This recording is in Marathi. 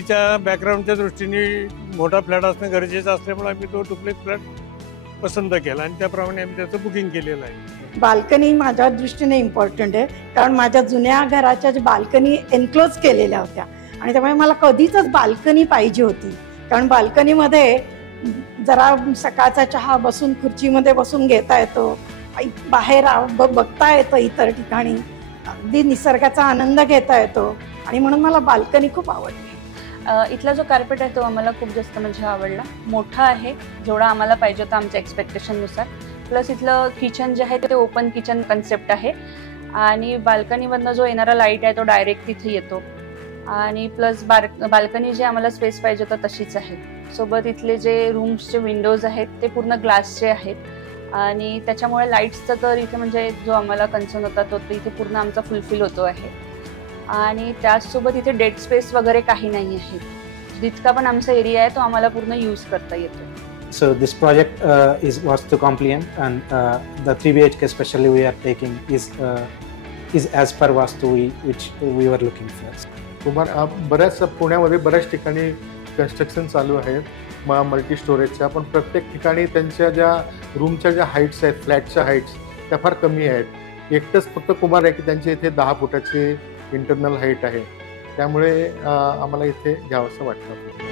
फॅमिलीच्या बॅकग्राऊंडच्या दृष्टीने मोठा फ्लॅट असणं गरजेचं असल्यामुळे आम्ही तो डुप्लेक्स फ्लॅट पसंत केला आणि त्याप्रमाणे आम्ही त्याचं बुकिंग केलेलं आहे. बाल्कनी माझ्या दृष्टीने इम्पॉर्टंट आहे, कारण माझ्या जुन्या घराच्या बाल्कनी एनक्लोज केलेल्या होत्या आणि त्यामुळे मला कधीच बाल्कनी पाहिजे होती. कारण बाल्कनीमध्ये जरा सकाळचा चहा बसून खुर्चीमध्ये बसून घेता येतो, बाहेर बघता येतं, इतर ठिकाणी अगदी निसर्गाचा आनंद घेता येतो आणि म्हणून मला बाल्कनी खूप आवडते. इथला जो कार्पेट आहे तो आम्हाला खूप जास्त म्हणजे आवडला. मोठा आहे, जेवढा आम्हाला पाहिजे होता आमच्या एक्सपेक्टेशननुसार. प्लस इथलं किचन जे आहे ते ओपन किचन कन्सेप्ट आहे आणि बाल्कनीमधनं जो येणारा लाईट आहे तो डायरेक्ट तिथे येतो आणि प्लस बाल्कनी जे आम्हाला स्पेस पाहिजे होतं तशीच आहे. सोबत इथले जे रूम्सचे विंडोज आहेत ते पूर्ण ग्लासचे आहेत आणि त्याच्यामुळे लाईट्सचा तर इथे म्हणजे जो आम्हाला कन्सर्न होता तो इथे पूर्ण आमचा फुलफिल होतो आहे. आणि त्याचसोबत इथे डेड स्पेस वगैरे काही नाही आहे. जितका पण आमचा एरिया आहे तो आम्हाला पूर्ण यूज करता येतो. So this project is vastu compliant and the 3 BHK especially we are taking is as per vastu which we were looking for. तुम्हाला बऱ्याच पुण्यामध्ये बऱ्याच ठिकाणी कन्स्ट्रक्शन चालू आहेत मल्टी स्टोरेजच्या, पण प्रत्येक ठिकाणी त्यांच्या ज्या रूमच्या ज्या हाईट्स आहेत, फ्लॅटच्या हाईट्स त्या फार कमी आहेत. एकटंच फक्त कुमार आहे की त्यांच्या इथे 10 फुटाची इंटरनल हाईट आहे. त्यामुळे आम्हाला इथे घ्यावंसं वाटतं.